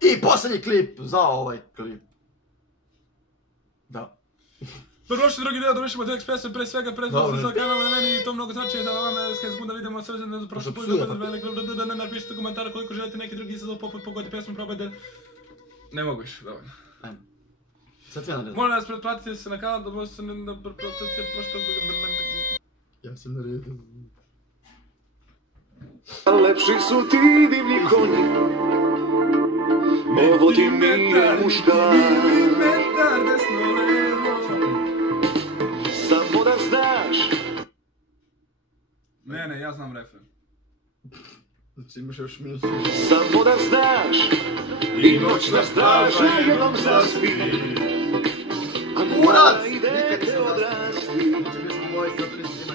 I posljednji klip za ovaj klip. Da. Dobrodošli drugi deo, dovršimo do Expresso, pre svega pretpostavljamo za kanal na meni i to mnogo znači za vama, s kojim da vidimo sve za prošli put, napišite komentare koliko želite neki drugi izazov, poput pogodi pesmu, probajte. Ne mogu više, dovoljno. Ajmo. Sad ti ja naredim. Molim vas, pretplatite se na kanal, da se ne pretplatite, pošto... Ja sam naredim. Lepši su ti divni konji, evo ti mire muška. Milimetar desno levo. Samo da znaš. Ne, ja znam refren. Znači imaš još minus. Samo da znaš. I noćna straža jednom zaspi. A Kurac! ide te odrasti.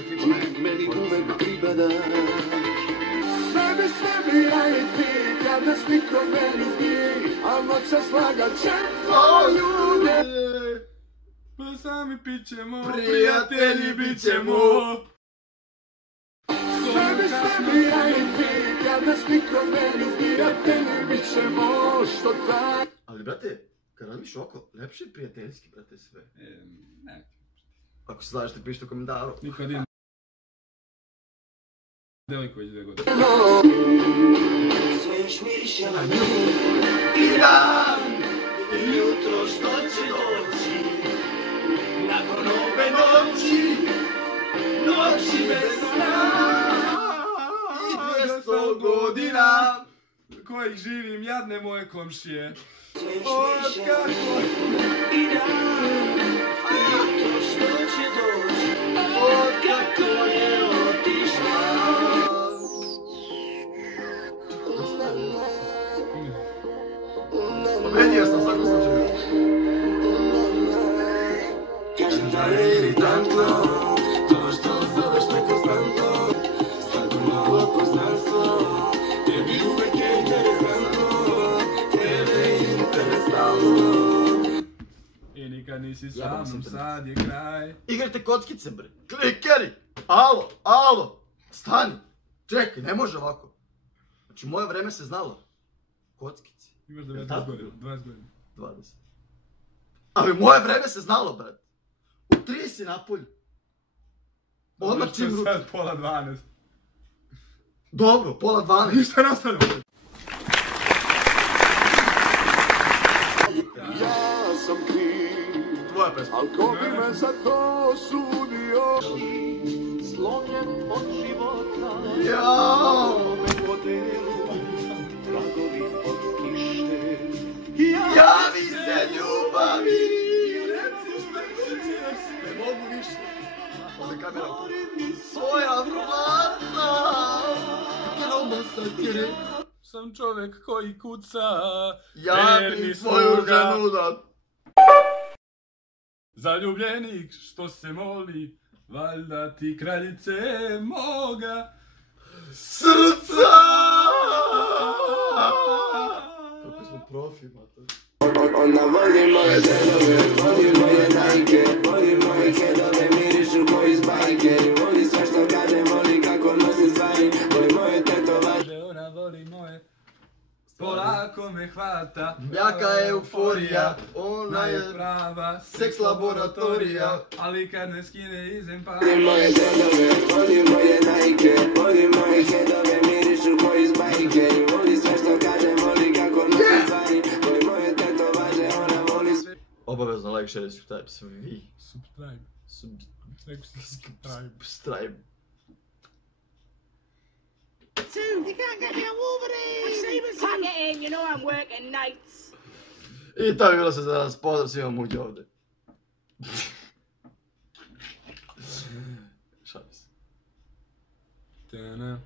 Ti meni uvek pripadaš. Sve mi ja i ti, kada s nikom ne ljubi, a noća slagat će o ljude. Pa sami pićemo, Prijatelji bit ćemo. Sve mi ja i ti, kada s nikom ne ljubi, prijatelji bit ćemo, što taj. Ali brate, kad radiš oko, lepše je prijateljski, brate, sve. Ne. Ako se znaš, ti pišite u komentaru. Nikad idem. Devojko već 2 godine. Sve još miriše na nju. I dan, i jutro što će doći, nakon ove noći, noći bez sna. I 200 godina, kojih živim, jadne moje komšije. Sve još miriše na nju. I dan, i jutro što će doći, od kako je otišla. Pomenio sam svakom slučaju. Kažem da je iritantno, to što zoveš nekonstantno, svako novo poznanstvo, tebi uvek je interesantno, tebe je interesalno. I nikad nisi sa mnom, sad je kraj. Igrajte kockice, bre. Klikeri! Alo! Stani! Čekaj, ne može ovako. Znači, moje vreme se znalo. Kockice. Imaš 19 godina, 20 godina. 20. Ali moje vreme se znalo, brat. U 3 si napolju. Odmah čim ruku. Sad pola 12. Dobro, pola 12. Ništa nastavljamo. Ja sam kriv, Tvoja pesma. al ko bi me za to sudio? Slomljen od života, Jao! me po delu, tragovi od kiše. Javi se ljubavi! Ne mogu više. Ovdje kamera tu. Svoja vrata! Groma sa tjere. Sam čovek koji kuca, Javi svoju ganuda. zaljubljenik što se moli, valjda ti kraljice moga Srca! Kako smo profi, mater. Ona voli moje delove, voli moje najke, voli moje kedove, mirišu ko iz bajke. Voli sve što kažem, voli kako nosim stvari, voli moje tetovaže. Ona voli moje, polako me hvata. Jaka euforija, ona je prava seks laboratorija. Ali kad ne skine iz empara. Voli moje delove, voli moje najke, voli moje kedove, mirišu ko iz bajke. Voli sve što kažem, voli kako nosim stvari, voli moje tetovaže, ona voli sve. Obavezno like, share, subscribe, svi. Subscribe. Subscribe. You can't get me a Wolverine! Pack it in, you know I'm working nights. I to je bilo sve za nas, pozdrav svima muđe ovdje. Šalim se. Tana.